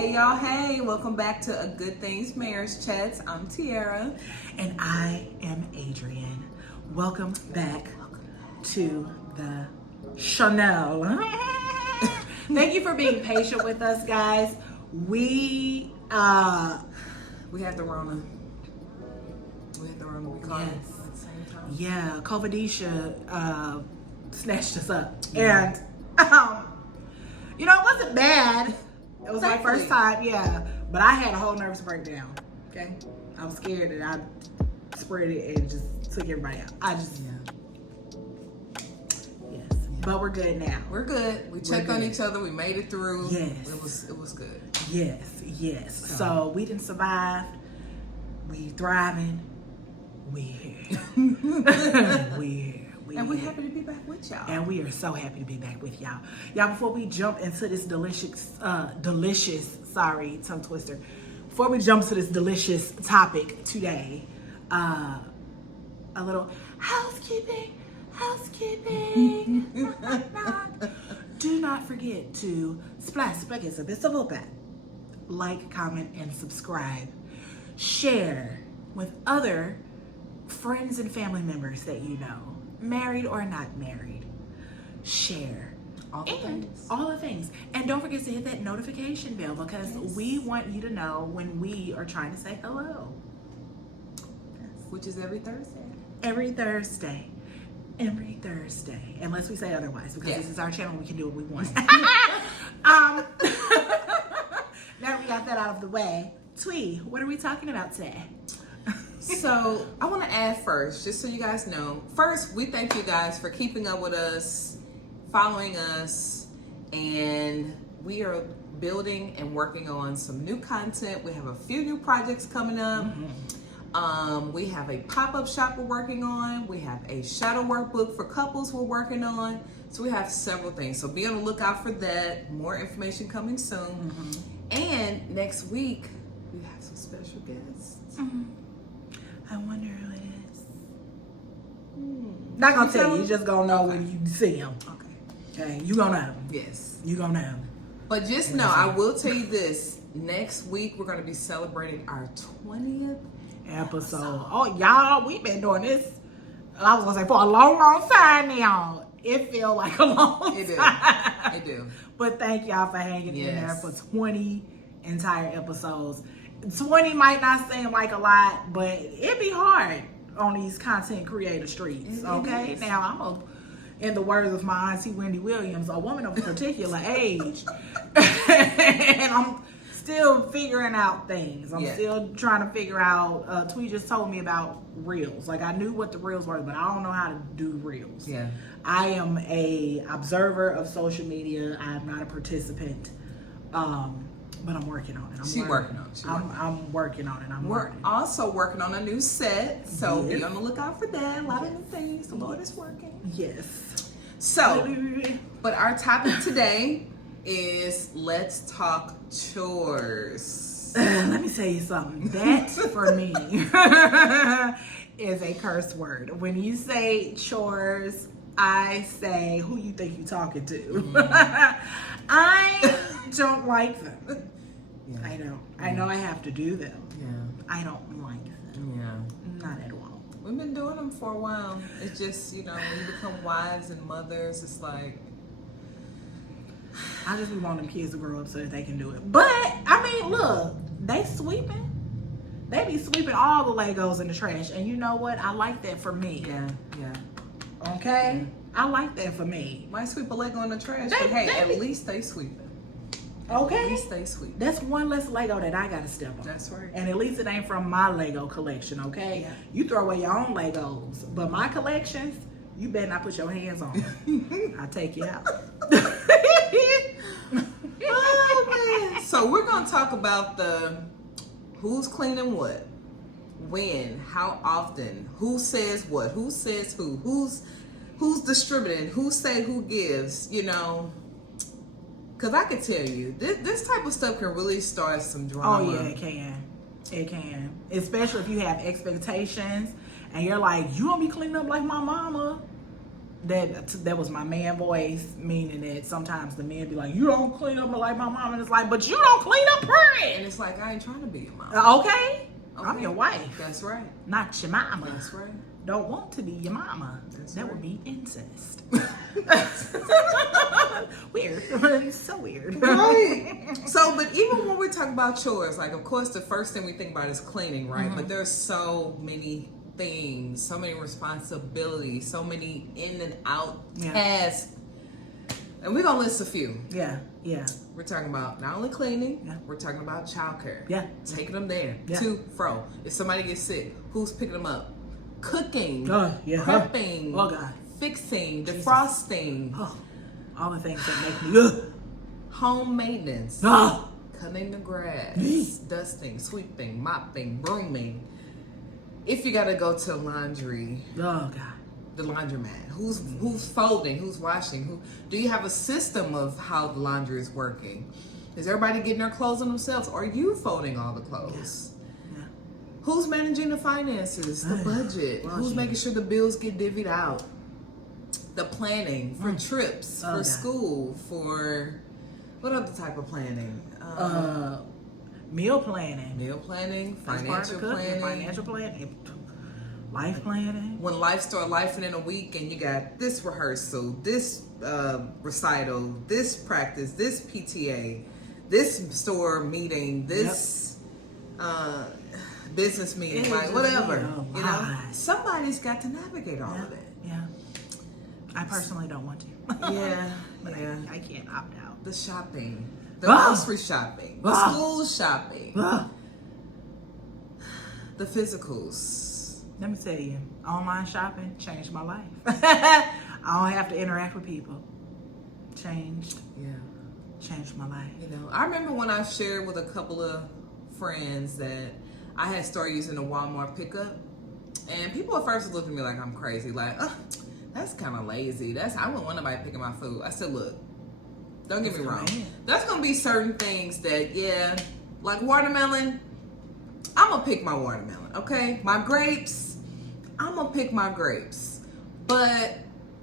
Hey y'all, hey, welcome back to A Good Things Marriage Chats. I'm Tiara. And I am Adrian. Welcome back to the Chanel. Thank you for being patient with us, guys. We had the Rona. We caught it Yes. at the same time. Yeah, COVIDisha snatched us up. And it wasn't bad. It was my first time, but I had a whole nervous breakdown. Okay, I was scared that I spread it and just took everybody out. Yes, but we're good now. We're good. We checked on each other. We made it through. Yes, it was good. Yes. So we didn't survive. We thriving. We here. we here. And we're happy to be back with y'all. And we are so happy to be back with y'all. Y'all, before we jump into this delicious, tongue twister. Before we jump to this delicious topic today, a little housekeeping. Do not forget to like, comment, and subscribe. Share with other friends and family members that you know. Married or not married, share all the things. And don't forget to hit that notification bell because we want you to know when we are trying to say hello. Which is every Thursday. Every Thursday. Unless we say otherwise, because this is our channel, we can do what we want. Now we got that out of the way. Twee, what are we talking about today? So I want to add first, just so you guys know, first, we thank you guys for keeping up with us, following us, and we are building and working on some new content. We have a few new projects coming up. We have a pop-up shop we're working on. We have a shadow workbook for couples we're working on. So we have several things. So be on the lookout for that. More information coming soon. And next week, we have some special guests. I wonder who it is. Not gonna tell you. You just gonna know when you see him. Okay. You gonna know. Yes. You gonna know. But just know, I will tell you this. Next week, we're gonna be celebrating our 20th episode. Oh, y'all, we've been doing this. I was gonna say for a long time now. It feel like a long time. It do. But thank y'all for hanging in there for 20 entire episodes. 20 might not seem like a lot, but it be hard on these content creator streets, okay? Now, in the words of my auntie Wendy Williams, a woman of a particular age, and I'm still figuring out things. I'm still trying to figure out, Twee just told me about reels. Like, I knew what the reels were, but I don't know how to do reels. I am a observer of social media. I'm not a participant. But I'm working on it. I'm working on it. We're also working on a new set, so be on the lookout for that. A lot of new things. The Lord is working. Yes. So, but our topic today is let's talk chores. Let me tell you something. That for me is a curse word. When you say chores, I say, who you think you talking to? I don't like them. I know I have to do them. I don't like them. Not at all. We've been doing them for a while. It's just, when you become wives and mothers, it's like, I just want them kids to grow up so that they can do it. But, I mean, look, they sweeping. They be sweeping all the Legos in the trash. And you know what? I like that for me. Okay? I like that for me. Might sweep a Lego in the trash, but hey, at least they sweeping. Okay. At least they sweeping. That's one less Lego that I gotta step on. That's right. And at least it ain't from my Lego collection, okay? You throw away your own Legos, but my collections, you better not put your hands on them. I'll take you out. Oh, man. So we're gonna talk about the who's cleaning what, when, how often, who says what, who says who's distributing, who say who gives, because I can tell you this type of stuff can really start some drama. Oh yeah, it can, especially if you have expectations and you're like, you don't be cleaning up like my mama. that was my man voice, meaning that sometimes the men be like, you don't clean up like my mom, and it's like, but you don't clean up period. And it's like, I ain't trying to be your mom. Okay. I'm your wife. That's right. Not your mama. That's right. Don't want to be your mama. That right. would be incest. Weird. So weird. Right. So, but even when we're talking about chores, like, of course, the first thing we think about is cleaning, right? Mm-hmm. But there's so many things, so many responsibilities, so many in and out tasks. And we're going to list a few. Yeah. We're talking about not only cleaning, Yeah. we're talking about childcare. Yeah. Taking them there. Yeah. To, fro. If somebody gets sick, who's picking them up? Cooking. Prepping. Oh, God. Fixing. Jesus. Defrosting. Oh, all the things that make me, Home maintenance. Oh. Cutting the grass. Dusting. Sweeping. Mopping. Brooming. If you got to go to laundry. Oh, God. The laundromat. Who's folding? Who's washing? Who? Do you have a system of how the laundry is working? Is everybody getting their clothes on themselves? Or are you folding all the clothes? Yeah. Who's managing the finances? The budget? Who's making sure the bills get divvied out? The planning for trips, for school, for what other type of planning? Meal planning. Meal planning, That's part financial of cooking, planning. Financial planning. Life planning. When life start lifing in a week and you got this rehearsal, this recital, this practice, this PTA, this store meeting, this business meeting, like whatever. You know, somebody's got to navigate all of it. Yeah. I personally don't want to. Yeah. But Yeah. I can't opt out. The shopping, the grocery shopping, the school shopping, the physicals. Let me tell you, online shopping changed my life. I don't have to interact with people. Changed my life. You know, I remember when I shared with a couple of friends that I had started using the Walmart pickup, and people at first looked at me like I'm crazy, like, that's kind of lazy. I wouldn't want nobody picking my food. I said, look, don't get me wrong. There's gonna be certain things that, like watermelon, I'm gonna pick my watermelon, okay? My grapes, I'm gonna pick my grapes. But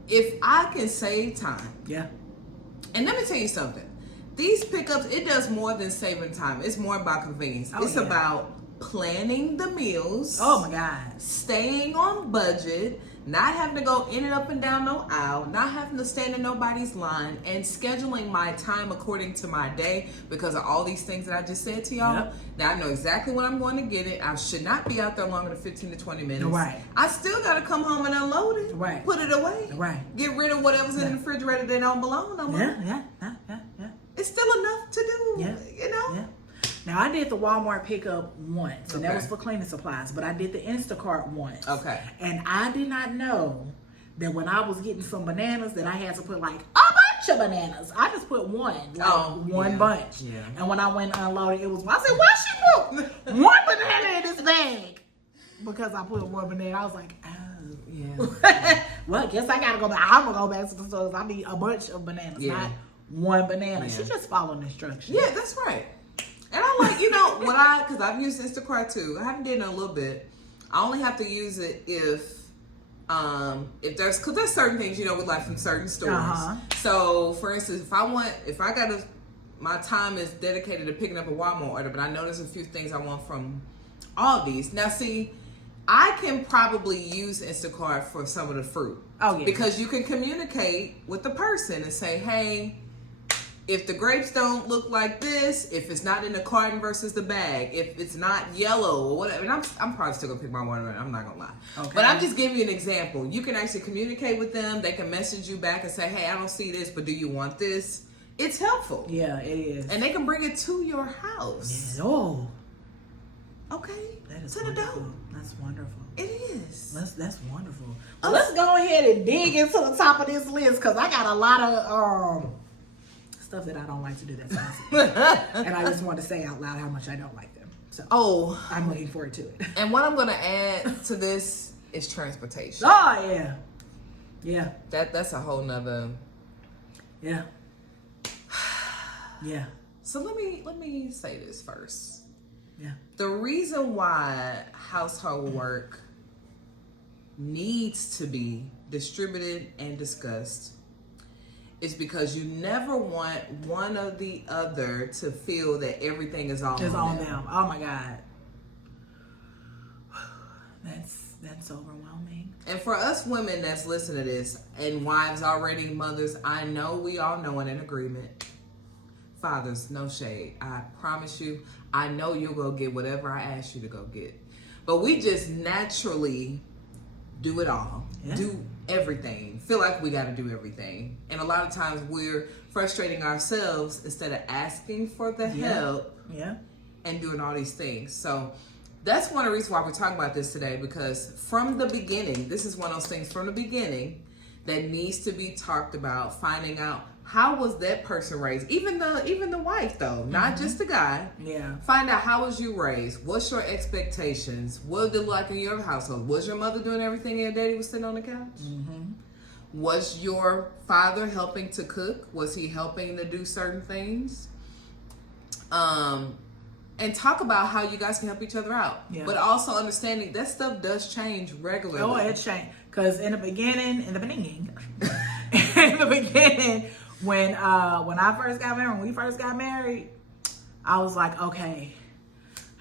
if I can save time, and let me tell you something. These pickups, it does more than saving time. It's more about convenience. It's about planning the meals. Oh my God. Staying on budget, not having to go in and up and down no aisle, not having to stand in nobody's line, and scheduling my time according to my day because of all these things that I just said to y'all. Now I know exactly when I'm going to get it. I should not be out there longer than 15 to 20 minutes. Right. I still got to come home and unload it. Right. Put it away. Right. Get rid of whatever's in the refrigerator that don't belong no more. Yeah. It's still enough to do, you know? Yeah. Now, I did the Walmart pickup once, and that was for cleaning supplies, but I did the Instacart once. Okay. And I did not know that when I was getting some bananas that I had to put like a bunch of bananas. I just put one, one bunch. Yeah. And when I went and unloaded, it was, I said, why she put one banana in this bag? Because I put one banana. I was like, oh. Yeah. Well, I guess I got to go back. I'm going to go back to the store. I need a bunch of bananas, not one banana. Yeah. She just followed instructions. Yeah, that's right. And I like, because I've used Instacart too. I haven't did it in a little bit. I only have to use it if there's certain things, we like from certain stores. So for instance, my time is dedicated to picking up a Walmart order, but I know there's a few things I want from Aldi's. Now see, I can probably use Instacart for some of the fruit. Oh yeah. Because you can communicate with the person and say, hey, if the grapes don't look like this, if it's not in the carton versus the bag, if it's not yellow or whatever, and I'm probably still gonna pick my watermelon, I'm not gonna lie. Okay. But I'm just giving you an example. You can actually communicate with them. They can message you back and say, hey, I don't see this, but do you want this? It's helpful. Yeah, it is. And they can bring it to your house. Yeah. Oh. Okay. That is to wonderful. the door. That's wonderful. It is. That's wonderful. Well, let's go ahead and dig into the top of this list because I got a lot of stuff that I don't like to do that's fancy. And I just want to say out loud how much I don't like them. So I'm looking forward to it. And what I'm going to add to this is transportation. Oh yeah. Yeah. That's a whole nother. Yeah. Yeah. So let me say this first. Yeah. The reason why household work needs to be distributed and discussed is because you never want one or the other to feel that everything is all on them. Oh my God. That's overwhelming. And for us women that's listening to this, and wives already, mothers, I know we all know and in agreement. Fathers, no shade. I promise you, I know you'll go get whatever I ask you to go get. But we just naturally do it all. Yeah. Do everything. Feel like we got to do everything. And a lot of times we're frustrating ourselves instead of asking for the help and doing all these things. So that's one of the reasons why we're talking about this today, because from the beginning, this is one of those things from the beginning that needs to be talked about, finding out how was that person raised? Even the wife though, not just the guy. Yeah. Find out how was you raised? What's your expectations? What did it like in your household? Was your mother doing everything and your daddy was sitting on the couch? Mm-hmm. Was your father helping to cook? Was he helping to do certain things? And talk about how you guys can help each other out. Yeah. But also understanding that stuff does change regularly. Oh, it changed. Because in the beginning, when I first got married, when we first got married, I was like, okay,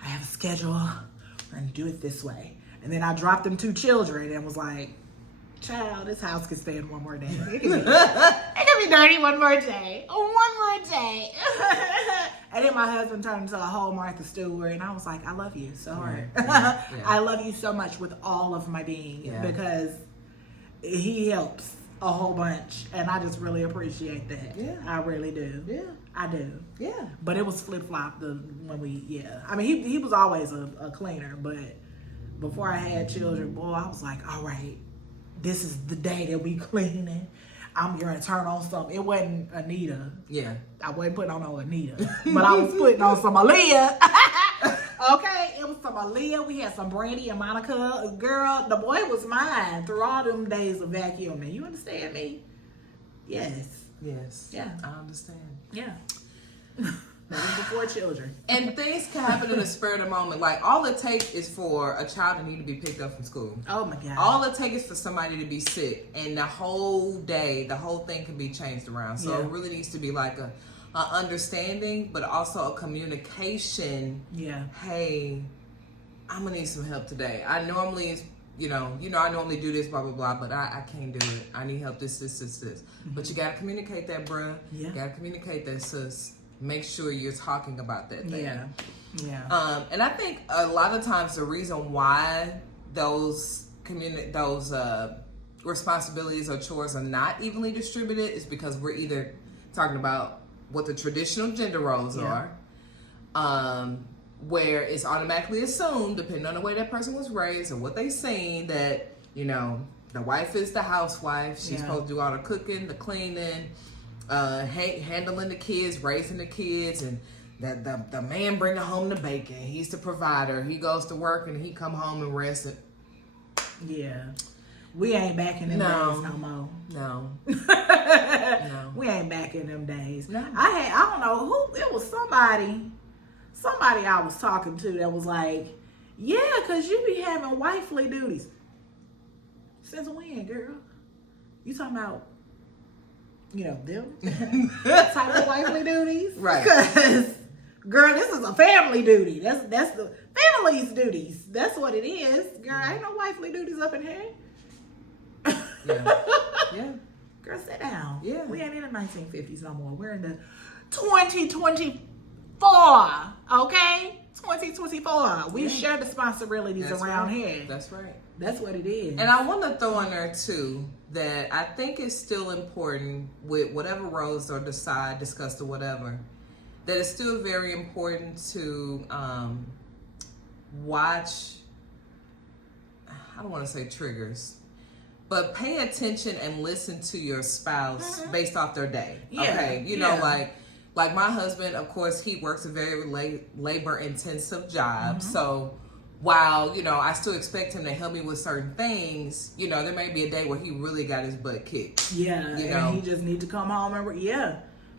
I have a schedule. We're going to do it this way. And then I dropped them 2 children and was like, child, this house can stand one more day. It can be dirty one more day. One more day. And then my husband turned into a whole Martha Stewart, and I was like, I love you so hard. Yeah. I love you so much with all of my being because he helps a whole bunch, and I just really appreciate that. Yeah, I really do. Yeah, I do. Yeah, but it was flip flop when we. I mean, he was always a cleaner, but before I had children, boy, I was like, all right, this is the day that we cleaning. I'm gonna turn on some. It wasn't Anita. Yeah, I wasn't putting on no Anita, but I was putting on some Aaliyah. Okay, it was some Aaliyah. We had some Brandy and Monica. Girl, the boy was mine through all them days of vacuuming. You understand me? Yes. Yes. Yeah, I understand. Yeah. Maybe before children. And things can happen in the spur of the moment. Like, all it takes is for a child to need to be picked up from school. Oh, my God. All it takes is for somebody to be sick. And the whole day, the whole thing can be changed around. So it really needs to be like a understanding, but also a communication. Yeah. Hey, I'm going to need some help today. I normally... I normally do this, blah, blah, blah, but I can't do it. I need help, this. Mm-hmm. But you got to communicate that, bruh. Yeah. You got to communicate that, sis. Make sure you're talking about that thing. Yeah. Yeah. And I think a lot of times the reason why those responsibilities or chores are not evenly distributed is because we're either talking about what the traditional gender roles are, where it's automatically assumed, depending on the way that person was raised or what they seen, that, the wife is the housewife. She's supposed to do all the cooking, the cleaning, handling the kids, raising the kids, and the man bringing home the bacon. He's the provider. He goes to work and he come home and rest. Yeah. We ain't back in them days no more. No. No. We ain't back in them days. No. I don't know who, it was somebody I was talking to that was like, yeah, because you be having wifely duties. Since when, girl? You talking about, them type of wifely duties? Right. Because, girl, this is a family duty. That's the family's duties. That's what it is. Girl, ain't no wifely duties up in here. Yeah. Girl, sit down. Yeah. We ain't in the 1950s no more. We're in the 2024. Okay? 2024. We share the responsibilities around here. That's right. That's what it is. And I want to throw in there too that I think it's still important with whatever roles are discussed or whatever, that it's still very important to watch, I don't want to say triggers, but pay attention and listen to your spouse based off their day. Yeah. Okay. Like my husband, of course, he works a very labor-intensive job. Mm-hmm. So while, I still expect him to help me with certain things, there may be a day where he really got his butt kicked. Yeah, and he just need to come home and,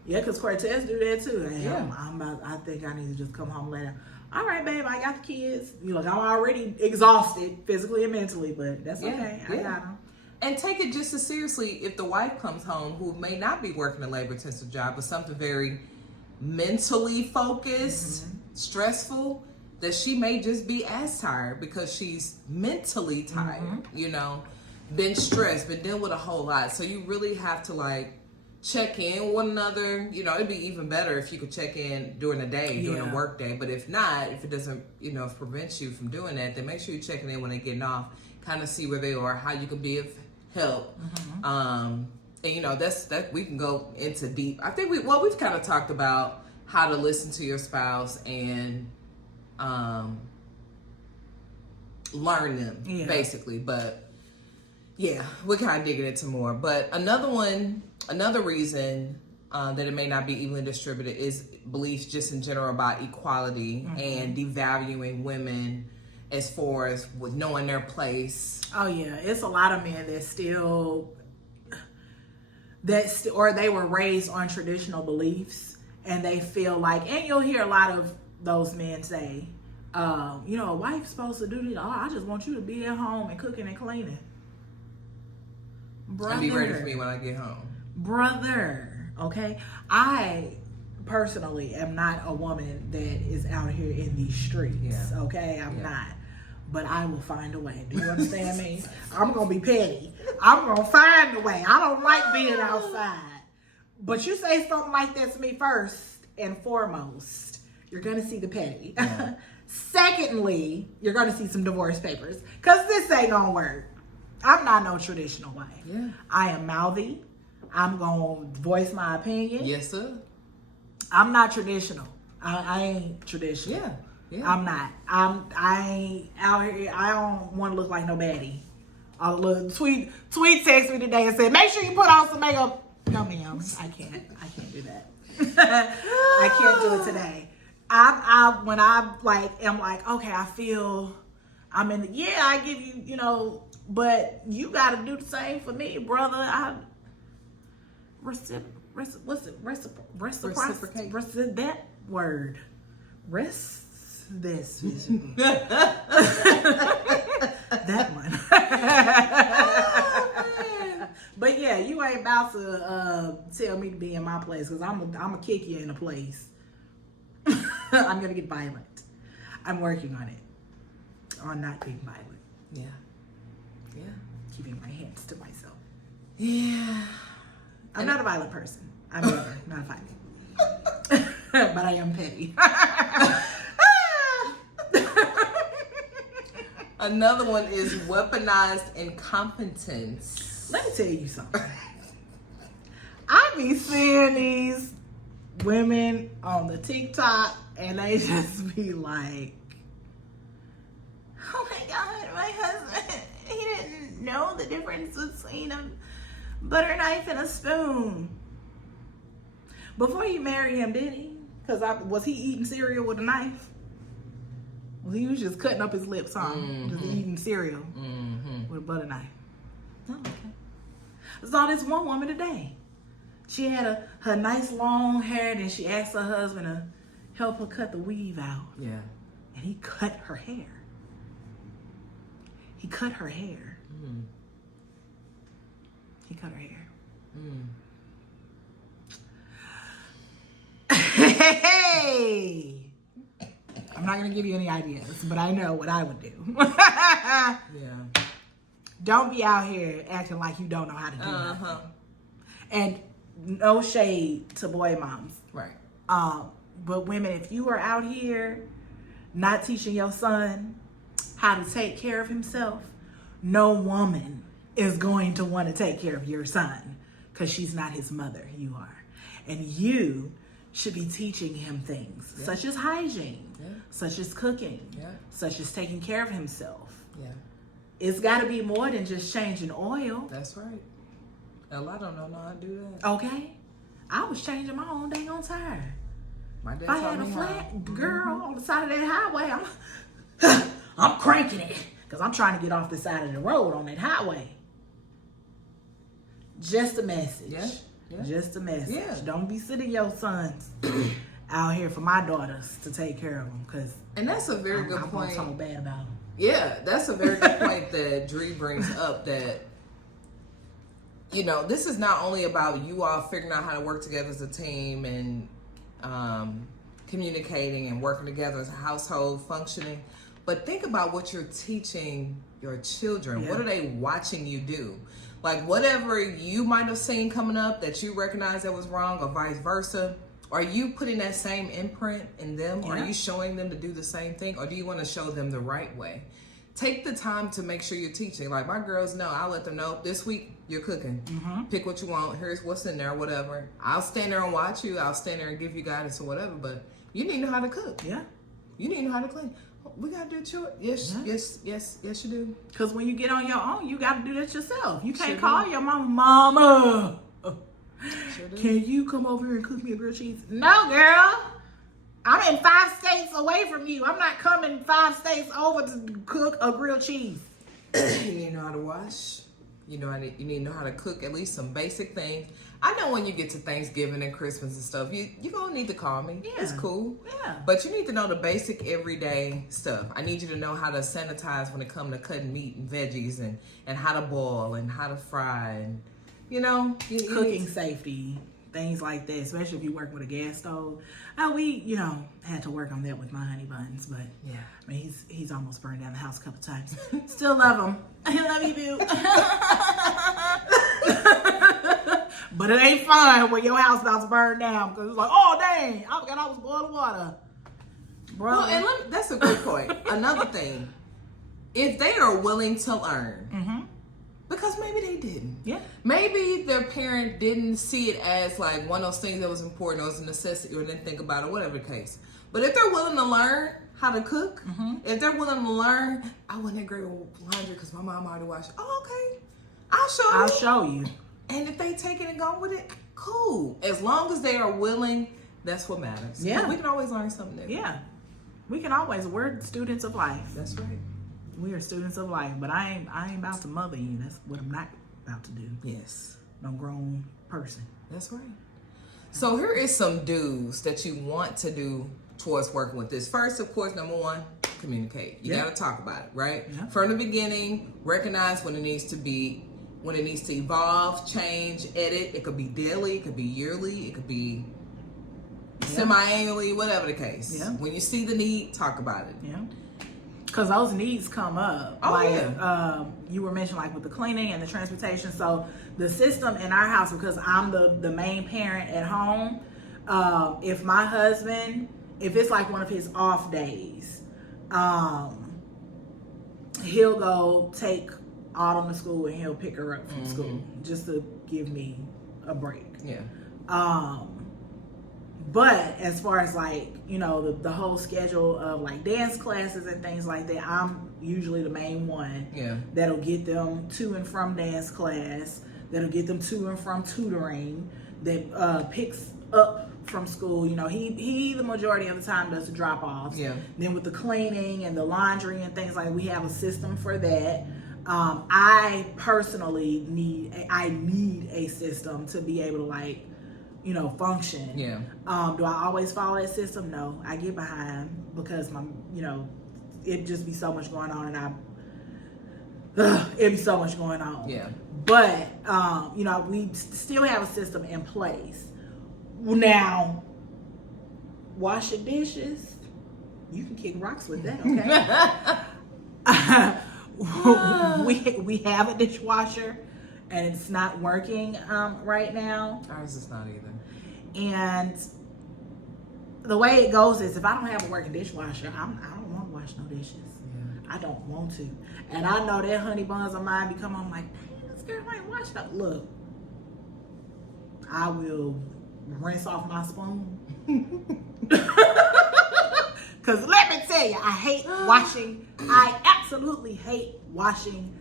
because Cortez do that too. Hey, I think I need to just come home later. all right, babe, I got the kids. You look, I'm already exhausted physically and mentally, but that's okay. I got them. And take it just as seriously if the wife comes home who may not be working a labor-intensive job, but something very mentally focused, stressful, that she may just be as tired because she's mentally tired, you know, been stressed, been dealing with a whole lot. So you really have to like check in with one another. You know, it'd be even better if you could check in during the day, during the work day. But if not, if it doesn't, you know, if it prevents you from doing that, then make sure you're checking in when they're getting off, kind of see where they are, how you can be of help. And you know, that we can go into deep. I think we've kind of talked about how to listen to your spouse and learn them basically, but yeah, we're kind of digging into more. But another reason that it may not be evenly distributed is beliefs just in general about equality and devaluing women as far as with knowing their place. Oh yeah, it's a lot of men or they were raised on traditional beliefs, and they feel like, and you'll hear a lot of those men say, you know, a wife's supposed to do this. Oh, I just want you to be at home and cooking and cleaning. Brother, And be ready for me when I get home. Brother, okay? I personally am not a woman that is out here in these streets, okay? I'm not. But I will find a way. Do you understand me? I'm going to be petty. I'm going to find a way. I don't like being outside. But you say something like that to me first and foremost, you're going to see the petty. Yeah. Secondly, you're going to see some divorce papers. Because this ain't going to work. I'm not no traditional wife. Yeah. I am mouthy. I'm going to voice my opinion. Yes, sir. I'm not traditional. I ain't traditional. Yeah. Yeah. I'm not. I ain't out here. I don't want to look like no baddie. Look, tweet text me today and said, make sure you put on some makeup. No, ma'am. I can't do that. I can't do it today. When I am like, okay, I feel I'm in the, I give you, you know, but you got to do the same for me, brother. Reciprocate. That word. That one. But yeah, you ain't about to tell me to be in my place, because I'm gonna kick you in a place. I'm gonna get violent. I'm working on it. On not being violent. Yeah. Yeah. Keeping my hands to myself. Yeah. I'm not a violent person. I'm never not violent. But I am petty. Another one is weaponized incompetence. Let me tell you something. I be seeing these women on the TikTok and they just be like, oh my God, my husband, he didn't know the difference between a butter knife and a spoon. Before you married him, did he? Because was he eating cereal with a knife? Well, he was just cutting up his lips on, just eating cereal with a butter knife. Oh, okay. Saw this one woman today. She had her nice long hair, and she asked her husband to help her cut the weave out. Yeah. And he cut her hair. He cut her hair. He cut her hair. Hey! I'm not going to give you any ideas, but I know what I would do. Yeah. Don't be out here acting like you don't know how to do nothing. And no shade to boy moms. Right. But women, if you are out here not teaching your son how to take care of himself, no woman is going to want to take care of your son, because she's not his mother. You are. And you should be teaching him things such as hygiene, such as cooking, such as taking care of himself. Yeah. It's got to be more than just changing oil. That's right. A lot don't know how to do that. Okay. I was changing my own dang on tire. My dad if I had a flat girl on the side of that highway, I'm cranking it, because I'm trying to get off the side of the road on that highway. Just a message. Yeah. Just a message. Yeah. Don't be sitting your sons out here for my daughters to take care of them. And that's a very good point. I'm talk bad about them. Yeah, that's a very good point that Dree brings up, that, you know, this is not only about you all figuring out how to work together as a team and communicating and working together as a household, functioning, but think about what you're teaching your children. Yeah. What are they watching you do? Like, whatever you might have seen coming up that you recognize that was wrong, or vice versa, are you putting that same imprint in them? Yeah. Are you showing them to do the same thing? Or do you want to show them the right way? Take the time to make sure you're teaching. Like, my girls know, I'll let them know, this week you're cooking. Mm-hmm. Pick what you want. Here's what's in there, whatever. I'll stand there and watch you. I'll stand there and give you guidance or whatever. But you need to know how to cook. Yeah. You need to know how to clean. We got to do chores. Yes, Yeah. yes, you do. Because when you get on your own, you got to do that yourself. You can't call your mama. Sure do. Can you come over here and cook me a grilled cheese? No, girl. I'm in 5 states away from you. I'm not coming 5 states over to cook a grilled cheese. You need to know how to wash. You need to know how to cook at least some basic things. I know when you get to Thanksgiving and Christmas and stuff, you gonna need to call me. Yeah. It's cool. Yeah. But you need to know the basic everyday stuff. I need you to know how to sanitize when it comes to cutting meat and veggies, and how to boil and how to fry, and Cooking safety, things like that, especially if you work with a gas stove. We had to work on that with my honey buns, but yeah. I mean, he's almost burned down the house a couple times. Still love him. I love you, boo. But it ain't fun when your house about to burn down, because it's like, oh dang, I forgot I was boiling water. Bro. Well, and that's a good point. Another thing, if they are willing to learn, Mm-hmm. because maybe they didn't. Yeah. Maybe their parent didn't see it as like one of those things that was important, or was a necessity, or didn't think about it, whatever the case. But if they're willing to learn how to cook, if they're willing to learn, I wasn't that great with laundry because my mom already washed. Oh, okay. I'll show you. And if they take it and go with it, cool. As long as they are willing, that's what matters. Yeah. We can always learn something new. Yeah. We're students of life. That's right. We are students of life, but I ain't about to mother you. That's what I'm not about to do. Yes. No grown person. That's right. So here is some do's that you want to do towards working with this. First, of course, number one, communicate. You got to talk about it, right? Yeah. From the beginning, recognize when it needs to evolve, change, edit. It could be daily, it could be yearly, it could be semi-annually, whatever the case. Yeah. When you see the need, talk about it. Yeah. Because those needs come up. You were mentioning, like, with the cleaning and the transportation. So the system in our house, because I'm the main parent at home, if my husband, if it's like one of his off days, he'll go take Autumn to school and he'll pick her up from school just to give me a break. Yeah. But as far as, like, the whole schedule of, like, dance classes and things like that, I'm usually the main one that'll get them to and from dance class, that'll get them to and from tutoring, that picks up from school. He the majority of the time does the drop-offs. Yeah. Then with the cleaning and the laundry and things like that, we have a system for that. I personally need a system to be able to, like, function. Yeah. Do I always follow that system? No. I get behind because it just be so much going on, and it'd be so much going on. Yeah. But we still have a system in place. Now, wash your dishes. You can kick rocks with that, okay? we have a dishwasher, and it's not working right now. Ours is not either. And the way it goes is, if I don't have a working dishwasher, I don't want to wash no dishes. Yeah. I don't want to. And I know that honey buns of mine become on, like, dang, this girl ain't washed up. Look, I will rinse off my spoon. Because let me tell you, I absolutely hate washing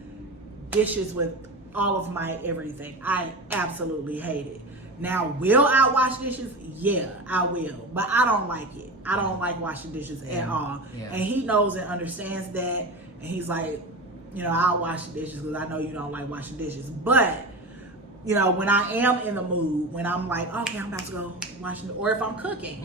dishes with all of my everything. I absolutely hate it. Now, will I wash dishes? Yeah, I will. But I don't like it. I don't like washing dishes at all. Yeah. And he knows and understands that. And he's like, I'll wash the dishes because I know you don't like washing dishes. But you know, when I am in the mood, when I'm like, okay, I'm about to go wash, or if I'm cooking,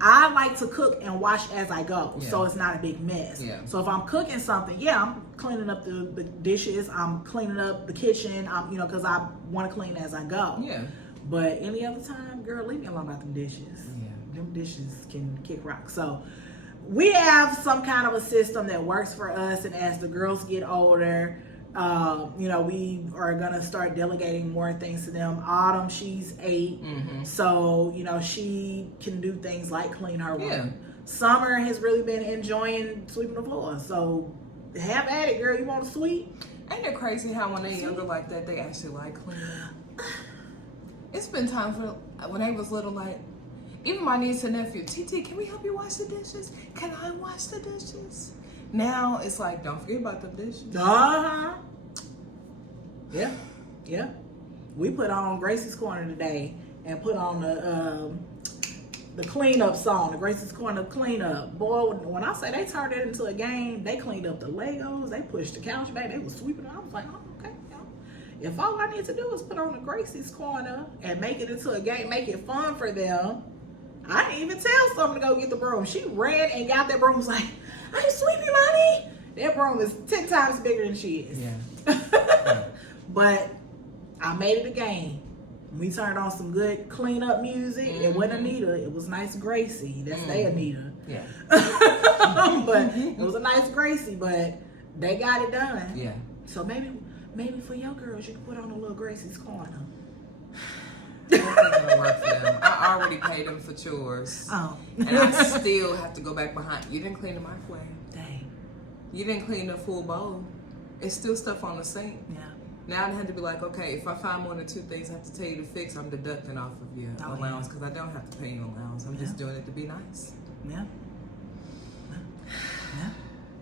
I like to cook and wash as I go, so it's not a big mess. So if I'm cooking something, I'm cleaning up the dishes, I'm cleaning up the kitchen, I'm, you know, because I want to clean as I go. But any other time, girl, leave me alone about them dishes. Them dishes can kick rock. So we have some kind of a system that works for us, and as the girls get older, you know, we are gonna start delegating more things to them. Autumn, she's 8, so you know she can do things like clean her room. Summer has really been enjoying sweeping the floor, so have at it, girl. You want to sweep? Ain't it crazy how when they younger like that, they actually like cleaning? It's been time for when they was little, like even my niece and nephew, TT, can we help you wash the dishes? Can I wash the dishes? Now it's like, don't forget about the dishes. Yeah. We put on Gracie's Corner today and put on the cleanup song, the Gracie's Corner cleanup. Boy, when I say they turned it into a game, they cleaned up the Legos, they pushed the couch back, they was sweeping. I was like, oh, okay. If all I need to do is put on the Gracie's Corner and make it into a game, make it fun for them. I didn't even tell someone to go get the broom. She ran and got that broom. Was like, I'm sweeping, mommy. That broom is 10 times bigger than she is. But I made it a game. We turned on some good cleanup music. It wasn't Anita. It was nice Gracie. That's their Anita. But it was a nice Gracie. But they got it done. So maybe for your girls, you can put on a little Gracie's Corner. I don't think it'll work for them. I already paid them for chores. And I still have to go back behind. You didn't clean the microwave. Dang. You didn't clean the full bowl. It's still stuff on the sink. Now I had to be like, okay, if I find more than 2 things I have to tell you to fix, I'm deducting off of your allowance because I don't have to pay you allowance. I'm just doing it to be nice.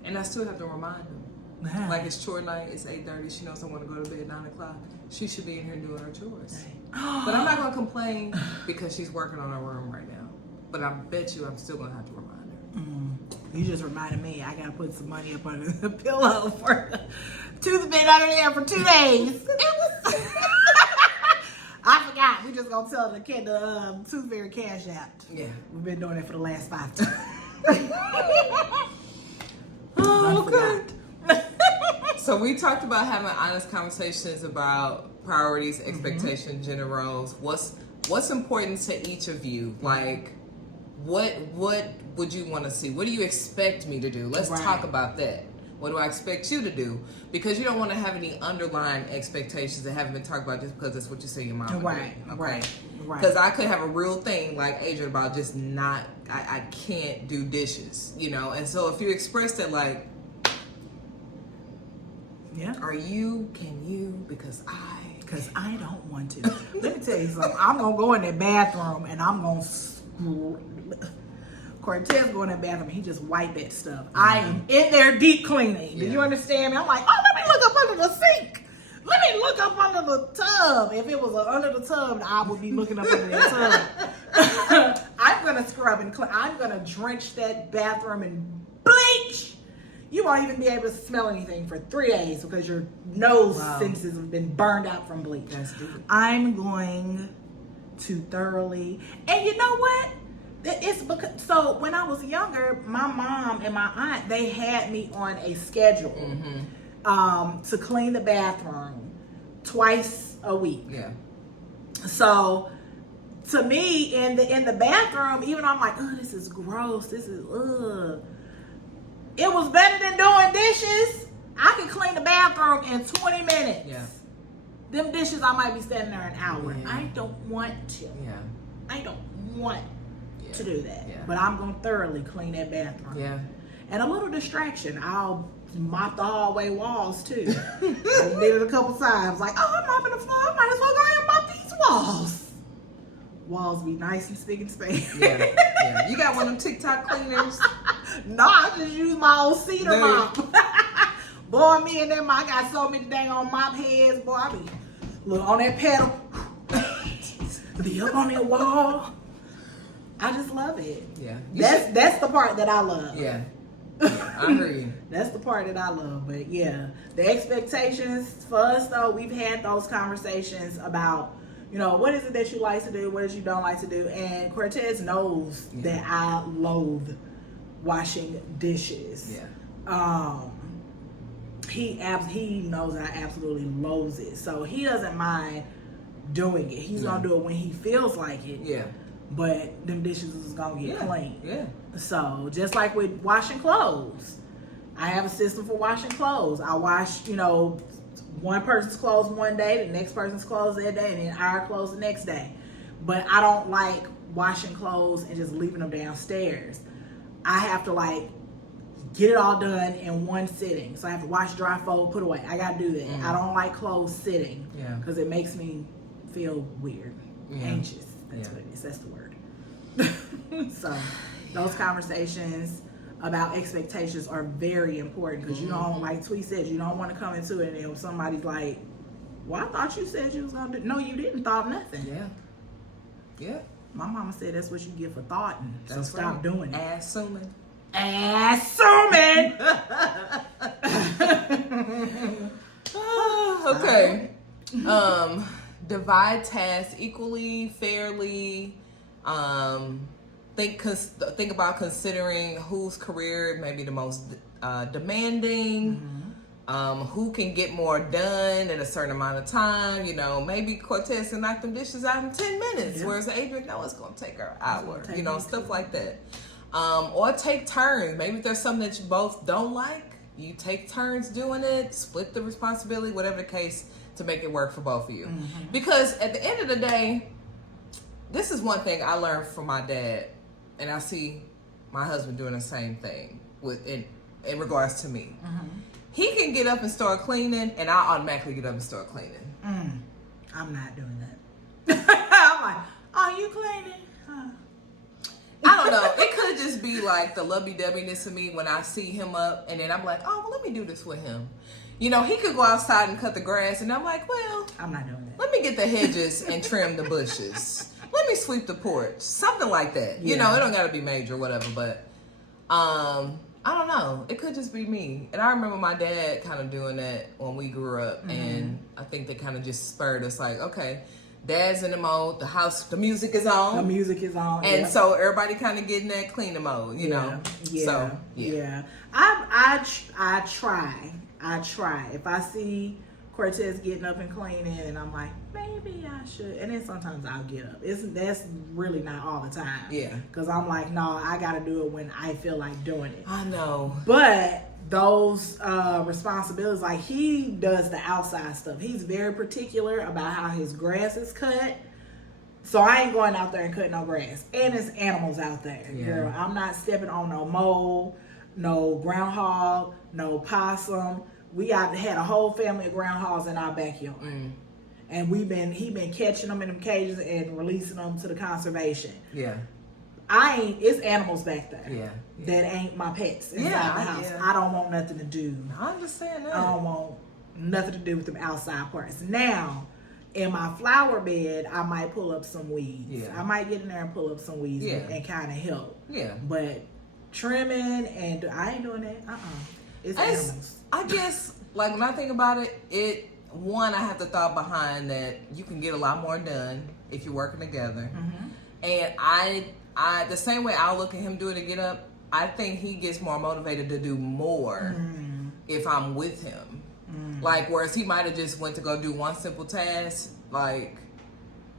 And I still have to remind them. Like it's chore night, it's 8:30. She knows I want to go to bed at 9 o'clock. She should be in here doing her chores. But I'm not gonna complain because she's working on her room right now. But I bet you I'm still gonna have to remind her. You just reminded me. I gotta put some money up under the pillow for tooth been under there for 2 days. I forgot. We just gonna tell the kid the Tooth Fairy cash app. We've been doing it for the last 5 times. Okay. So we talked about having honest conversations about priorities, expectations, gender roles. What's important to each of you? Like, what would you want to see? What do you expect me to do? Let's talk about that. What do I expect you to do? Because you don't want to have any underlying expectations that haven't been talked about just because that's what you say your mom would do. Okay? Because I could have a real thing like Adrian about just not, I can't do dishes, you know? And so if you express that like, can you, because I don't want to. Let me tell you something. I'm going to go in that bathroom and I'm going to, Cortez go in that bathroom and he just wipe that stuff. I am in there deep cleaning. Do you understand me? I'm like, oh, let me look up under the sink. Let me look up under the tub. If it was under the tub, I would be looking up under the tub. I'm going to scrub and clean. I'm going to drench that bathroom in bleach. You won't even be able to smell anything for 3 days because your nose senses have been burned out from bleach. That's stupid. I'm going to thoroughly, and you know what? It's because, so when I was younger, my mom and my aunt, they had me on a schedule to clean the bathroom twice a week. So to me, in the bathroom, even though I'm like, oh, this is gross, this is it was better than doing dishes. I could clean the bathroom in 20 minutes. Them dishes, I might be standing there an hour. I don't want to. I don't want to do that. But I'm going to thoroughly clean that bathroom. And a little distraction. I'll mop the hallway walls too. I did it a couple times. Like, oh, I'm mopping the floor. I might as well go ahead and mop these walls. Walls be nice and spick and span. You got one of them TikTok cleaners? No, I just use my old cedar mop. Boy, me and them, I got so many dang on mop heads. Boy, I be look on that pedal. Be up on that wall. I just love it. That's the part that I love. I hear you. That's the part that I love. But yeah, the expectations for us though, we've had those conversations about, you know, what is it that you like to do, what is it you don't like to do, and Cortez knows that I loathe washing dishes. Yeah. He knows that I absolutely loathe it, so he doesn't mind doing it. He's gonna do it when he feels like it. Yeah. But them dishes is gonna get clean. Yeah. So just like with washing clothes, I have a system for washing clothes. I wash, you know, one person's clothes one day, the next person's clothes that day, and then our clothes the next day. But I don't like washing clothes and just leaving them downstairs. I have to like get it all done in one sitting. So I have to wash, dry, fold, put away. I gotta do that. I don't like clothes sitting because it makes me feel weird, anxious. That's what it is. That's the word. So those conversations about expectations are very important because you don't, like Tweet said, you don't want to come into it and then somebody's like, well, I thought you said you was gonna do. No, you didn't thought nothing. Yeah. My mama said that's what you get for thought, so stop doing it. Assuming. Okay. Divide tasks equally, fairly. Think about considering whose career may be the most demanding. Who can get more done in a certain amount of time. You know, maybe Cortez can knock them dishes out in 10 minutes, whereas Adrian, no, it's going to take her an hour. You know, stuff like that. Or take turns. Maybe if there's something that you both don't like, you take turns doing it, split the responsibility, whatever the case, to make it work for both of you. Because at the end of the day, this is one thing I learned from my dad, and I see my husband doing the same thing in regards to me. He can get up and start cleaning, and I automatically get up and start cleaning. I'm not doing that. I'm like, oh, you cleaning? I don't know. It could just be like the lovey-doveyness of me when I see him up, and then I'm like, oh, well, let me do this with him. You know, he could go outside and cut the grass, and I'm like, well, I'm not doing that. Let me get the hedges and trim the bushes. Let me sweep the porch. Something like that. You know, it don't got to be major or whatever, but I don't know. It could just be me. And I remember my dad kind of doing that when we grew up, and I think that kind of just spurred us like, okay, Dad's in the mode, the music is on. The music is on. And so everybody kind of getting that cleaner mode, you know? So, I try. If I see Cortez getting up and cleaning, and I'm like, maybe I should. And then sometimes I'll get up. That's really not all the time. Yeah. Because I'm like, no, I got to do it when I feel like doing it. I know. But those responsibilities, like he does the outside stuff. He's very particular about how his grass is cut. So I ain't going out there and cutting no grass. And there's animals out there. Girl, I'm not stepping on no mole, no groundhog, no possum. We had a whole family of groundhogs in our backyard. And he been catching them in them cages and releasing them to the conservation. It's animals back there. That ain't my pets inside the house. I don't want nothing to do. I understand that. I don't want nothing to do with them outside parts. Now, in my flower bed, I might pull up some weeds. I might get in there and pull up some weeds and kind of help. But trimming and I ain't doing that. It's animals. I guess, like, when I think about it, I have the thought behind that you can get a lot more done if you're working together. And I the same way I'll look at him do it to get up, I think he gets more motivated to do more if I'm with him. Like, whereas he might have just went to go do one simple task, like,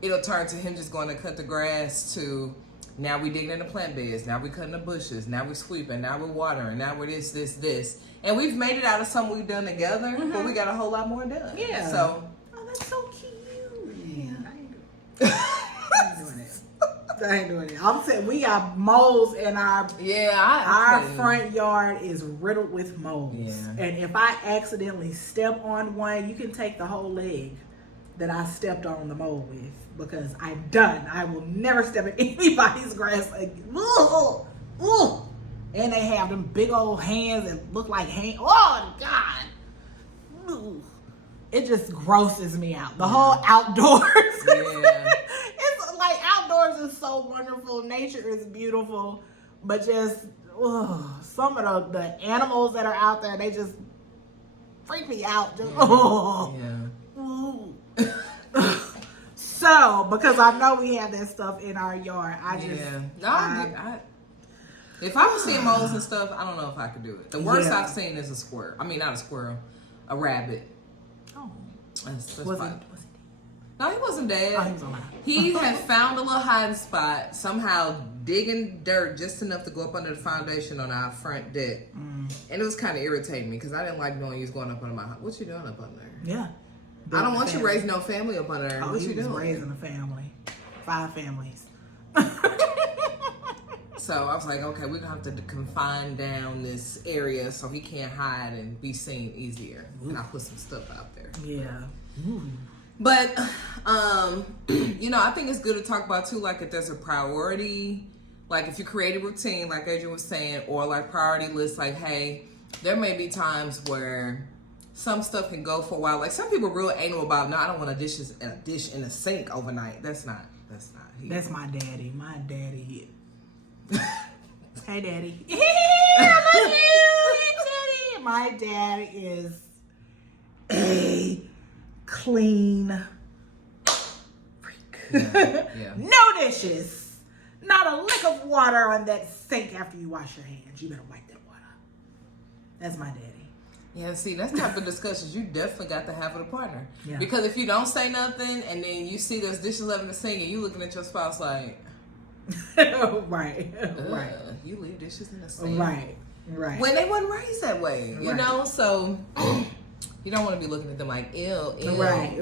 it'll turn to him just going to cut the grass to, now we digging in the plant beds, now we cutting the bushes, now we sweeping, now we're watering, now we're this. And we've made it out of something we've done together, but we got a whole lot more done. So. Oh, that's so cute. I ain't doing it. I'm saying we got moles in our our front yard is riddled with moles. And if I accidentally step on one, you can take the whole leg that I stepped on the mole with, because I'm done. I will never step in anybody's grass again. Ooh. And they have them big old hands that look like hands. Oh God. Ooh. It just grosses me out. The whole outdoors. It's like outdoors is so wonderful. Nature is beautiful. But just some of the animals that are out there, they just freak me out. Just, So, because I know we have that stuff in our yard, if I was seeing moles and stuff, I don't know if I could do it. The worst I've seen is a squirrel. I mean, not a squirrel, a rabbit. Oh. Was he dead? No, he wasn't dead. Oh, he was alive. He had found a little hiding spot, somehow digging dirt just enough to go up under the foundation on our front deck. And it was kind of irritating me because I didn't like knowing he was going up under my house. What you doing up under there? Yeah. I don't want you raising no family up under there. Oh, what he you was doing? Raising a family. 5 families. So I was like, okay, we're going to have to confine down this area so he can't hide and be seen easier. And I put some stuff out there. Yeah. But, you know, I think it's good to talk about too, like if there's a priority, like if you create a routine, like Adrian was saying, or like priority list, like, hey, there may be times where some stuff can go for a while. Like some people real anal about, no, I don't want a dish in a sink overnight. That's not. That's my daddy. My daddy. Hey, daddy. I love you. Hey, daddy. My dad is a clean freak. Yeah. No dishes. Not a lick of water on that sink after you wash your hands. You better wipe that water. That's my daddy. Yeah, see, that's the type of discussions you definitely got to have with a partner. Yeah. Because if you don't say nothing and then you see there's dishes left in the sink and you looking at your spouse like, right. You leave dishes in the sink. Right. When they wasn't raised that way, you know? So you don't want to be looking at them like, ew. Right.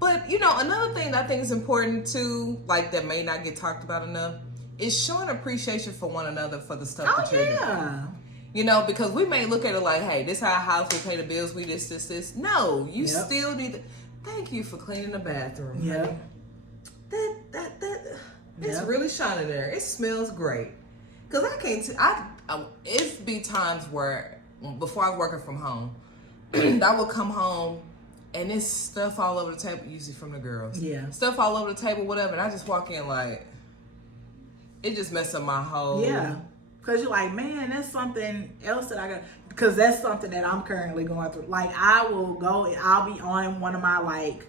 But, you know, another thing that I think is important too, like that may not get talked about enough, is showing appreciation for one another for the stuff that you're doing. You know, because we may look at it like, hey, this is our house, we pay the bills, we this. No, you still need to, thank you for cleaning the bathroom. Yeah. It's really shining there. It smells great. Because I can't, it'd be times where, before I was working from home, I would come home and there's stuff all over the table, usually from the girls. Yeah. Stuff all over the table, whatever, and I just walk in like, it just messed up my whole... Yeah. Because you're like, man, that's something else that I got. Because that's something that I'm currently going through. Like, I will go, I'll be on one of my, like,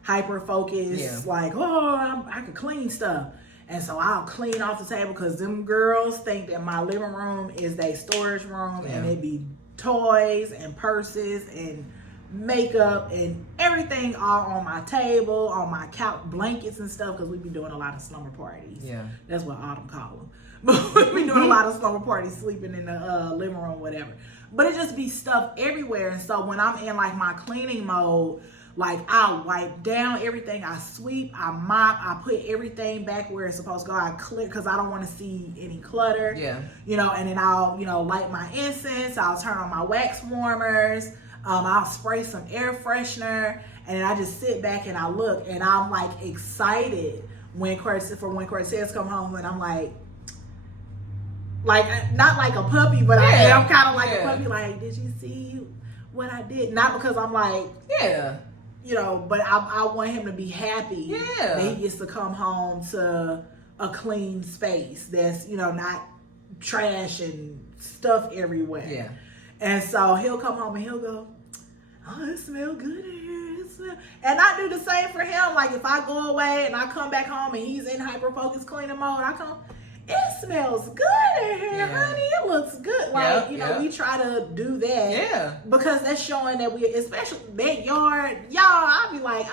hyper focus, like, I could clean stuff. And so I'll clean off the table because them girls think that my living room is their storage room. And it be toys and purses and makeup and everything all on my table, on my couch, blankets and stuff, because we be doing a lot of slumber parties. Yeah. That's what Autumn call them. But we be doing a lot of slumber parties, sleeping in the living room, whatever. But it just be stuff everywhere. And so when I'm in like my cleaning mode, like I wipe down everything, I sweep, I mop, I put everything back where it's supposed to go. I clear because I don't want to see any clutter. Yeah. You know, and then I'll, light my incense, I'll turn on my wax warmers, I'll spray some air freshener, and then I just sit back and I look, and I'm like excited when Cortez come home, and I'm like not like a puppy, but I am kind of like a puppy. Like, did you see what I did? Not because I'm like, but I want him to be happy that he gets to come home to a clean space that's, not trash and stuff everywhere. Yeah. And so he'll come home and he'll go, oh, it smells good in here. And I do the same for him. Like, if I go away and I come back home and he's in hyper-focus cleaning mode, I come, it smells good in here, honey. It looks good. Like, we try to do that. Yeah. Because that's showing that we, especially that yard, y'all, I be like,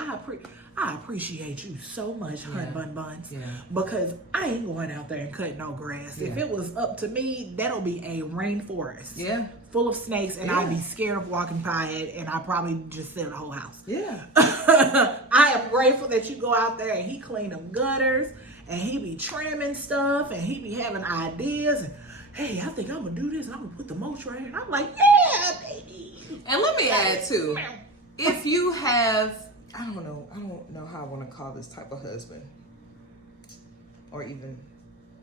I appreciate you so much, Hunt Bun Buns. Yeah. Because I ain't going out there and cutting no grass. Yeah. If it was up to me, that'll be a rainforest. Yeah. Full of snakes, and I'd be scared of walking by it, and I'd probably just sell the whole house. Yeah. I am grateful that you go out there and he clean them gutters, and he be trimming stuff, and he be having ideas, and hey, I think I'm gonna do this, and I'm gonna put the mulch right here. And I'm like, yeah, baby. And let me add too, if you have, I don't know how I want to call this type of husband, or even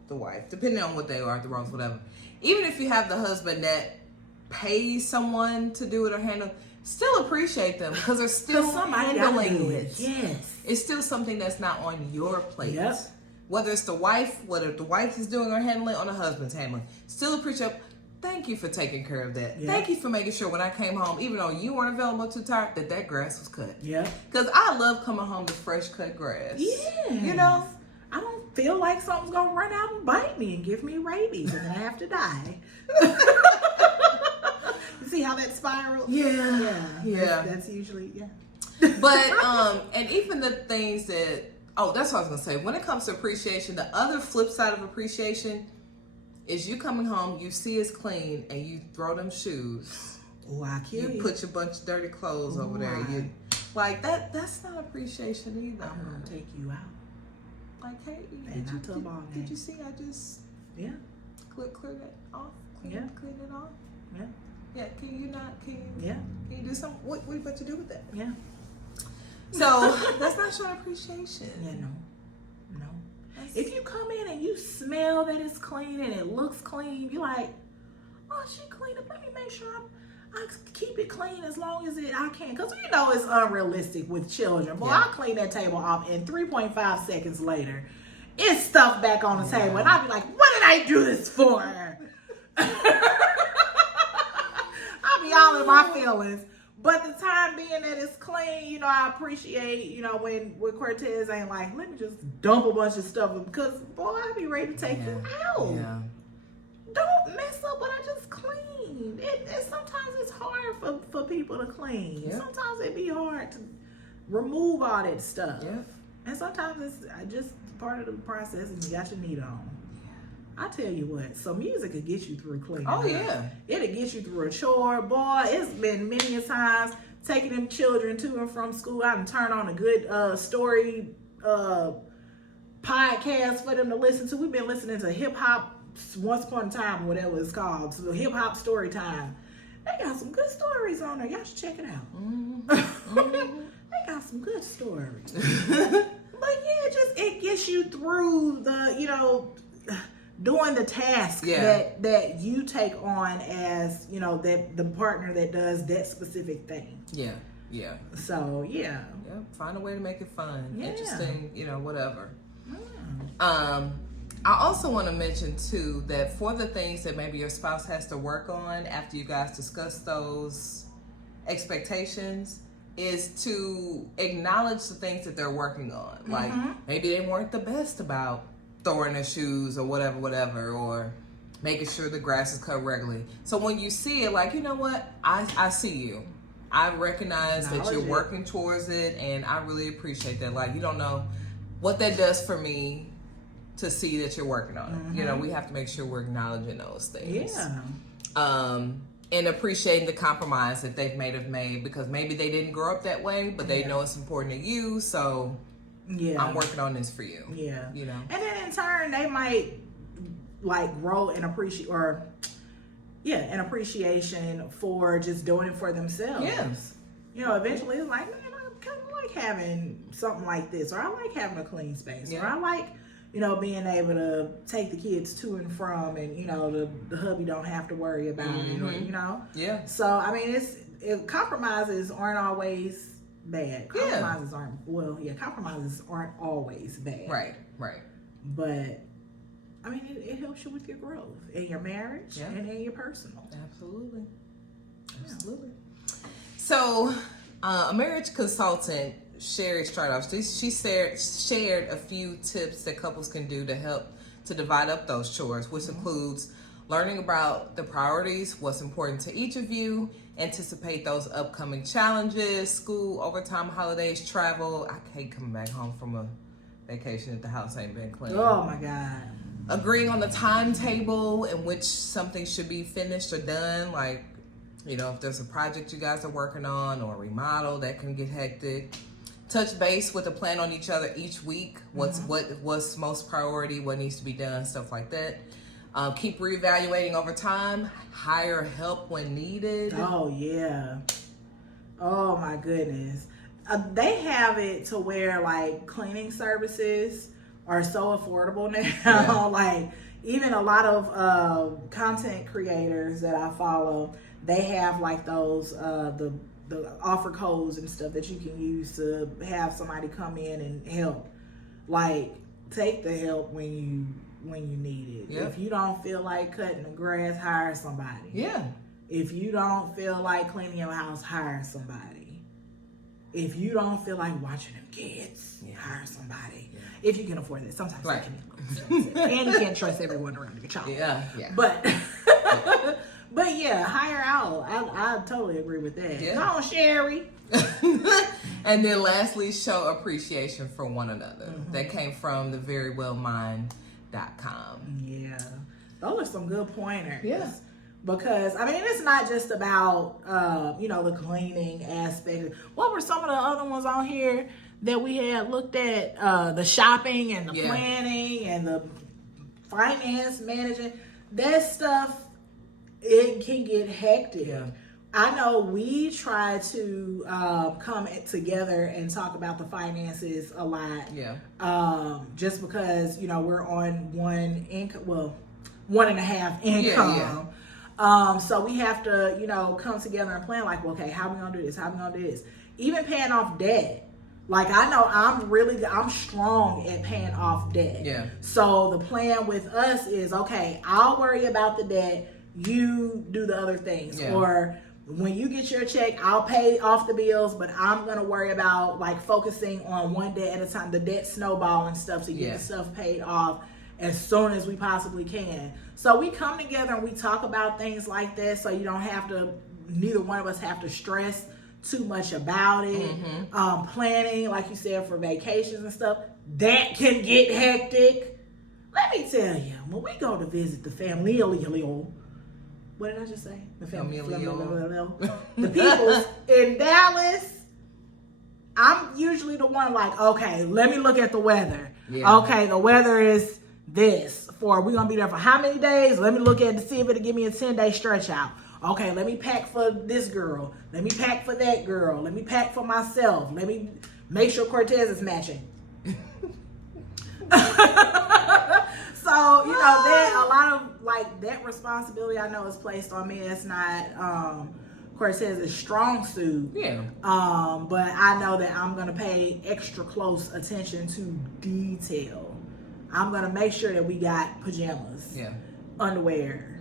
the wife, depending on what they are, the roles, whatever. Even if you have the husband that pays someone to do it or handle, still appreciate them because they're still handling it. Yes, it's still something that's not on your plate. Yep. Whether it's the wife, whether the wife is doing or handling, or the husband's handling, still appreciate. Thank you for taking care of that. Yeah. Thank you for making sure when I came home, even though you weren't available too tired, that grass was cut. Yeah. Because I love coming home to fresh cut grass. Yeah. You know? I don't feel like something's going to run out and bite me and give me rabies and then I have to die. You see how that spirals? Yeah. Yeah. That's usually, But, and even the things that, that's what I was going to say. When it comes to appreciation, the other flip side of appreciation is you coming home, you see it's clean, and you throw them shoes. Oh, I kill you. You put your bunch of dirty clothes over there. You like that. That's not appreciation either. I'm gonna take you out. Like, hey, did you see? I just clear that off. Clean it off. Yeah. Can you not? Can you do something? What are you about to do with that? Yeah. So that's not showing appreciation. Yeah, no. If you come in and you smell that it's clean and it looks clean, you're like, oh, she cleaned it. Let me make sure I keep it clean as long as I can. Because you know it's unrealistic with children. Boy, I clean that table off and 3.5 seconds later, it's stuff back on the table. And I'll be like, what did I do this for? I'll be all in my feelings. But the time being that it's clean, you know, I appreciate, when Cortez ain't like, let me just dump a bunch of stuff because, boy, I be ready to take you out. Yeah. Don't mess up what I just cleaned. Sometimes it's hard for people to clean. Yeah. Sometimes it be hard to remove all that stuff. Yeah. And sometimes it's just part of the process and you got your need on. I tell you what, so music will get you through cleaning. Oh, yeah. It'll get you through a chore. Boy, it's been many a times taking them children to and from school. I can turn on a good story podcast for them to listen to. We've been listening to hip hop once upon a time, whatever it's called. So hip hop story time. They got some good stories on there. Y'all should check it out. Mm-hmm. They got some good stories. But yeah, it gets you through the, doing the task that you take on as, that the partner that does that specific thing. Yeah. Yeah. So, yeah. Find a way to make it fun, interesting, whatever. Yeah. I also want to mention, too, that for the things that maybe your spouse has to work on after you guys discuss those expectations is to acknowledge the things that they're working on. Mm-hmm. Like, maybe they weren't the best about throwing their shoes or whatever, or making sure the grass is cut regularly. So when you see it, like, you know what? I see you. I recognize that you're working towards it, and I really appreciate that. Like, you don't know what that does for me to see that you're working on it. Mm-hmm. We have to make sure we're acknowledging those things. Yeah. And appreciating the compromise that they may have made, because maybe they didn't grow up that way, but they know it's important to you, so I'm working on this for you. Yeah. And then in turn, they might grow and appreciate, an appreciation for just doing it for themselves. Yes. Eventually it's like, man, I kind of like having something like this, or I like having a clean space, or I like, being able to take the kids to and from, and, the hubby don't have to worry about it, or, Yeah. So, I mean, compromises aren't always bad. Compromises aren't always bad. Right. But I mean, it helps you with your growth in your marriage and in your personal. Absolutely. So, a marriage consultant, Sherry Stratoff, she shared a few tips that couples can do to help to divide up those chores, which includes learning about the priorities, what's important to each of you, anticipate those upcoming challenges, school, overtime, holidays, travel. I hate coming back home from a vacation if the house ain't been cleaned. Oh my God. Agreeing on the timetable in which something should be finished or done. Like, if there's a project you guys are working on or a remodel, that can get hectic. Touch base with a plan on each other each week. What's most priority, what needs to be done, stuff like that. Keep reevaluating over time. Hire help when needed. Oh, yeah. Oh, my goodness. They have it to where, cleaning services are so affordable now. Yeah. Even a lot of content creators that I follow, they have, those, the offer codes and stuff that you can use to have somebody come in and help. take the help when you need it. If you don't feel like cutting the grass, hire somebody. Yeah. If you don't feel like cleaning your house, hire somebody. If you don't feel like watching them kids, hire somebody. Yeah. If you can afford it. Sometimes you can. And you can't trust everyone around your child. Yeah. But but yeah, hire out. I totally agree with that. Yeah. Come on, Sherry. And then lastly, show appreciation for one another. That came from the verywellmind.com. Yeah. Those are some good pointers. Yeah. Because, I mean, it's not just about, the cleaning aspect. What were some of the other ones on here that we had looked at? The shopping and the planning and the finance managing. That stuff, it can get hectic. Yeah. I know we try to come together and talk about the finances a lot. Yeah. Just because, we're on one income, well, 1.5 income. Yeah. So we have to, come together and plan like, okay, how we gonna do this? How we gonna do this? Even paying off debt. Like, I know I'm strong at paying off debt. Yeah. So the plan with us is, okay, I'll worry about the debt. You do the other things. Yeah. Or when you get your check, I'll pay off the bills, but I'm going to worry about like focusing on one debt at a time, the debt snowball and stuff to get the stuff paid off as soon as we possibly can. So we come together and we talk about things like that, so you don't have to, neither one of us have to stress too much about it. Planning, like you said, for vacations and stuff, that can get hectic. Let me tell you, when we go to visit the family, what did I just say? The family, the people in Dallas, I'm usually the one like, okay, let me look at the weather. Yeah. Okay, the weather is this. We're going to be there for how many days? Let me look at it to see if it'll give me a 10-day stretch out. Okay, let me pack for this girl. Let me pack for that girl. Let me pack for myself. Let me make sure Cortez is matching. So, then a lot of like that responsibility I know is placed on me. It's not Cortez's strong suit. Yeah. But I know that I'm gonna pay extra close attention to detail. I'm gonna make sure that we got pajamas, underwear,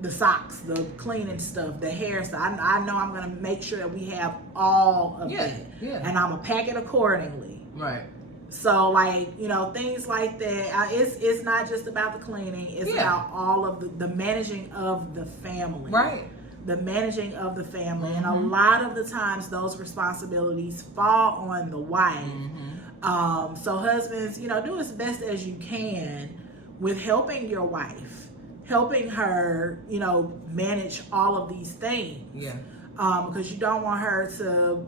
the socks, the cleaning stuff, the hair stuff. I know I'm gonna make sure that we have all of that. Yeah. And I'm gonna pack it accordingly. Right. So, like, things like that. It's not just about the cleaning. It's about all of the managing of the family. Right. The managing of the family. And a lot of the times, those responsibilities fall on the wife. So, husbands, do as best as you can with helping your wife. Helping her, manage all of these things. Yeah. Because you don't want her to,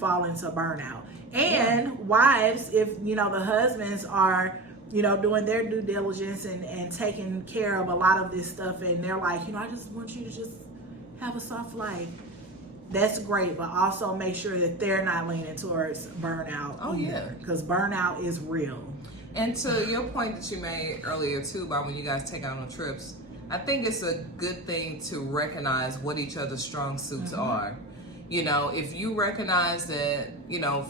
fall into burnout. And wives, if the husbands are doing their due diligence and taking care of a lot of this stuff, and they're like, I just want you to just have a soft life, that's great, but also make sure that they're not leaning towards burnout. Oh either, because burnout is real. And to your point that you made earlier too about when you guys take out on trips, I think it's a good thing to recognize what each other's strong suits are. If you recognize that,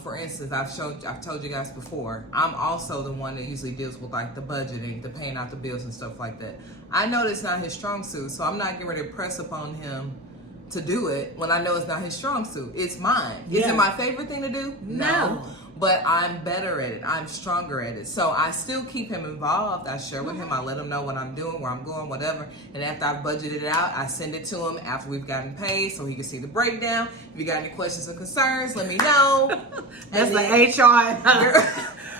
for instance, I've told you guys before, I'm also the one that usually deals with like the budgeting, the paying out the bills and stuff like that. I know that's not his strong suit, so I'm not getting ready to press upon him to do it when I know it's not his strong suit. It's mine. Yeah. Is it my favorite thing to do? No. But I'm better at it. I'm stronger at it. So I still keep him involved. I share with him. I let him know what I'm doing, where I'm going, whatever. And after I've budgeted it out, I send it to him after we've gotten paid so he can see the breakdown. If you got any questions or concerns, let me know. That's the HR.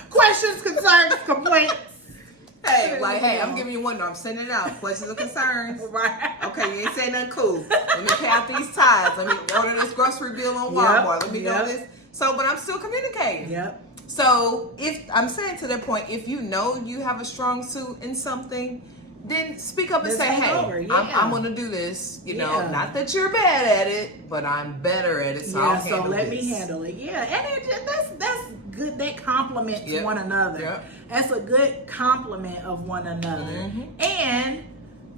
Questions, concerns, complaints. Hey, I'm giving you one. No, I'm sending it out. Questions or concerns? Right. Okay, you ain't saying nothing cool. Let me pay out these ties. Let me order this grocery bill on Walmart. Let me do this. So, but I'm still communicating. Yep. So, if I'm saying to that point, if you know you have a strong suit in something, then speak up and say, hey, I'm going to do this. Not that you're bad at it, but I'm better at it. So, I'll handle so let me handle it. Yeah. And that's good. That compliments one another. Yep. That's a good compliment of one another. And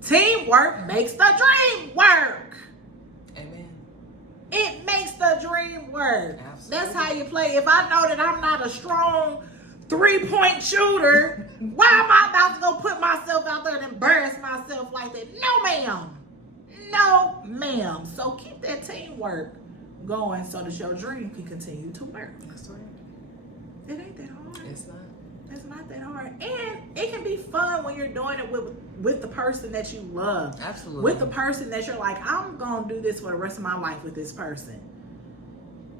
teamwork makes the dream work. Amen. It makes the dream work. Absolutely. That's how you play. If I know that I'm not a strong 3-point shooter. Why am I about to go put myself out there and embarrass myself like that? No, ma'am. No, ma'am. So keep that teamwork going so that your dream can continue to work. That's right. It ain't that hard. It's not. It's not that hard. And it can be fun when you're doing it with the person that you love. Absolutely. With the person that you're like, I'm going to do this for the rest of my life with this person.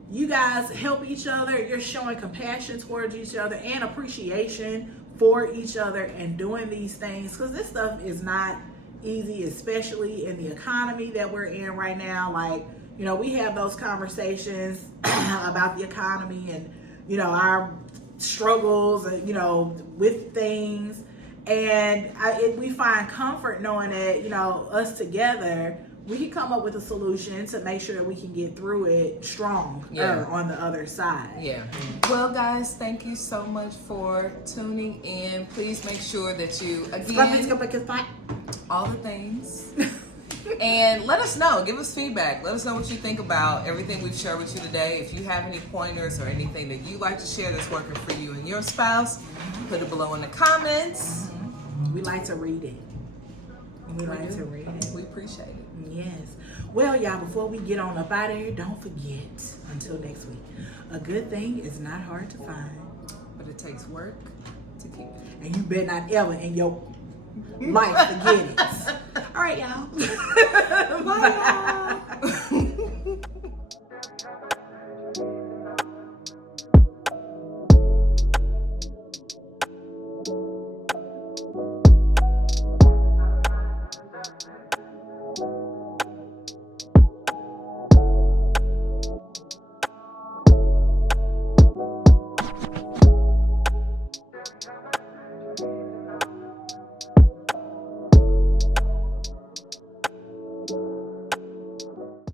You guys help each other. You're showing compassion towards each other and appreciation for each other and doing these things. Because this stuff is not easy, especially in the economy that we're in right now. Like, you know, we have those conversations about the economy and, you know, our struggles, you know, with things. And we find comfort knowing that, you know, us together, we can come up with a solution to make sure that we can get through it strong on the other side. Yeah. Well, guys, thank you so much for tuning in. Please make sure that you, again, all the things. And let us know. Give us feedback. Let us know what you think about everything we've shared with you today. If you have any pointers or anything that you'd like to share that's working for you and your spouse, put it below in the comments. We like to read it. We like to read it. We appreciate it. Yes. Well, y'all, before we get on up out of here, don't forget, until next week, a good thing is not hard to find. But it takes work to keep it. And you better not ever in your life forget it. All right, y'all. Bye, y'all.